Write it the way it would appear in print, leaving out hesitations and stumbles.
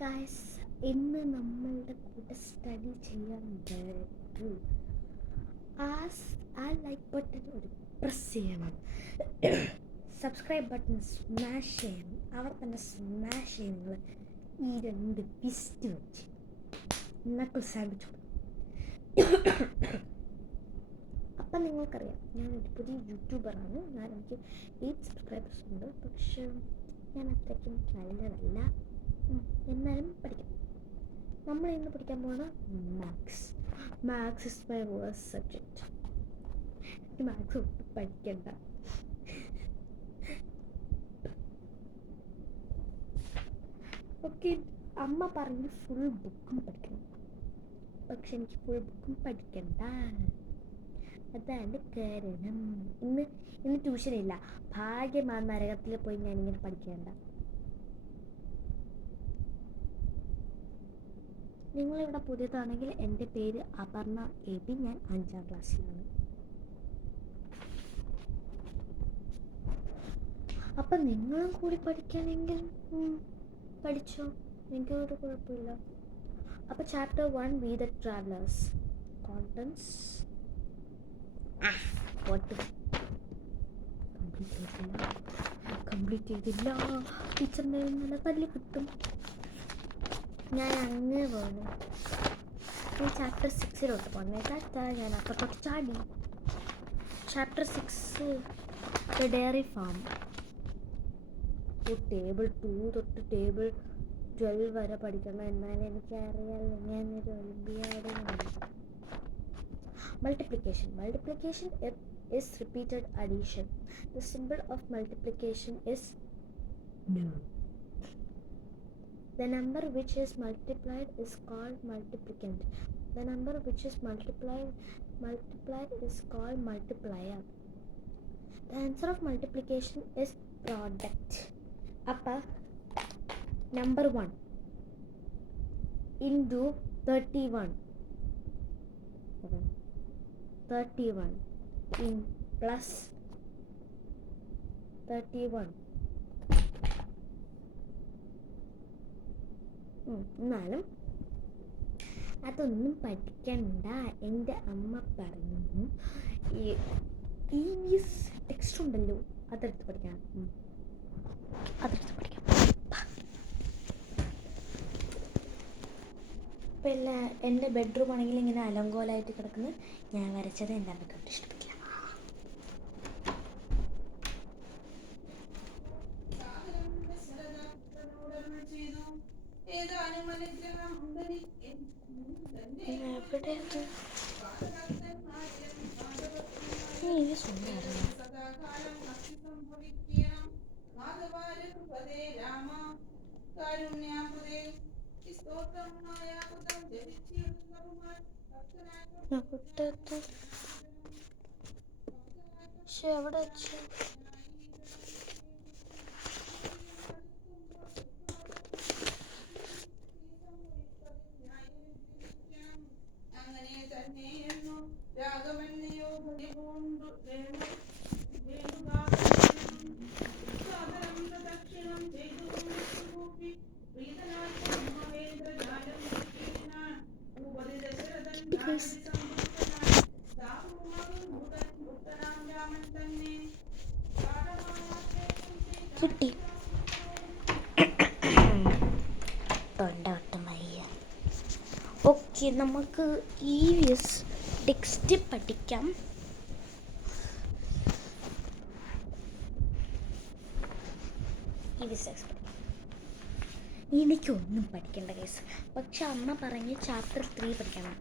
Guys, ഇന്ന് നമ്മളുടെ കൂടെ സ്റ്റഡി ചെയ്യാൻ ആ ലൈക്ക് ബട്ടൺ ഒരു പ്രസ് ചെയ്യണം, സബ്സ്ക്രൈബ് ബട്ടൺ സ്മാഷ് ചെയ്യണം. അവർ തന്നെ സ്മാഷ് ചെയ്യണം. ഈ രണ്ട് വിസ്റ്റ് വെച്ച് നക്കിൾ സാൻഡ്വിച്ച്. അപ്പം നിങ്ങൾക്കറിയാം, ഞാനൊരു പുതിയ യൂട്യൂബറാണ്. എനിക്ക് 8 സബ്സ്ക്രൈബേഴ്സ് ഉണ്ട്. പക്ഷേ ഞാൻ അത്രയ്ക്കും നല്ലതല്ല. എന്നാലും പഠിക്കാം. നമ്മൾ ഇന്ന് പഠിക്കാൻ പോകുന്നത് maths is my worst subject. എനിക്ക് മാത്സ് ഒട്ടും പഠിക്കണ്ട. ഓക്കെ, അമ്മ പറഞ്ഞ് ഫുൾ ബുക്കും പഠിക്കണം. പക്ഷെ എനിക്ക് ഫുൾ ബുക്കും പഠിക്കണ്ട. അതാണ് കാരണം. ഇന്ന് ട്യൂഷനില്ല. ഭാഗ്യമാ നരകത്തിൽ പോയി ഞാനിങ്ങനെ പഠിക്കേണ്ട. നിങ്ങളിവിടെ പുതിയതാണെങ്കിൽ എൻ്റെ പേര് അപർണ എബി. ഞാൻ 5ാം ക്ലാസ്സിലാണ്. അപ്പം നിങ്ങളും കൂടി പഠിക്കണമെങ്കിൽ പഠിച്ചോ, എനിക്കൊരു കുഴപ്പമില്ല. അപ്പോൾ chapter 1 we the travellers. Contents complete ചെയ്തില്ല. ടീച്ചറിൻ്റെ നല്ല തല്ല് കിട്ടും. ഞാൻ അങ്ങ് പോകുന്നു. ഞാൻ ചാപ്റ്റർ 6 പോകണേട്ടാ. ഞാൻ അപ്പത്തോട്ട് ചാടി. Chapter 6 the dairy farm. Table 2 തൊട്ട് ടേബിൾ 12 വരെ പഠിക്കണം. എന്നാലും എനിക്കറിയാമല്ലോ, ഞാനൊരു ഒളിമ്പിയാഡിനാണ്. Multiplication is repeated addition. The symbol of multiplication is no. The number which is multiplied is called multiplicand. The number which is multiplied is called multiplier. The answer of multiplication is product. Appa number 1 into 31 in plus 31. എന്നാലും അതൊന്നും പഠിക്കണ്ട. എൻ്റെ അമ്മ പറഞ്ഞു ഈ text ഉണ്ടല്ലോ, അതെടുത്ത് പഠിക്കാം. ഇപ്പം എൻ്റെ ബെഡ്റൂം ആണെങ്കിൽ ഇങ്ങനെ അലങ്കോലമായിട്ട് കിടക്കുന്നത് ഞാൻ വരച്ചത് എൻ്റെ അമ്മയ്ക്ക് ഒട്ടും ഇഷ്ടപ്പെട്ടില്ല. എവിടെ വെച്ചു? കിട്ടി. ഓക്കെ, നമുക്ക് ഈ ടെക്സ്റ്റ് പഠിക്കാം. എനിക്കൊന്നും പഠിക്കേണ്ട കേസ്. പക്ഷെ അമ്മ പറഞ്ഞ് ചാപ്റ്റർ 3 പഠിക്കണം.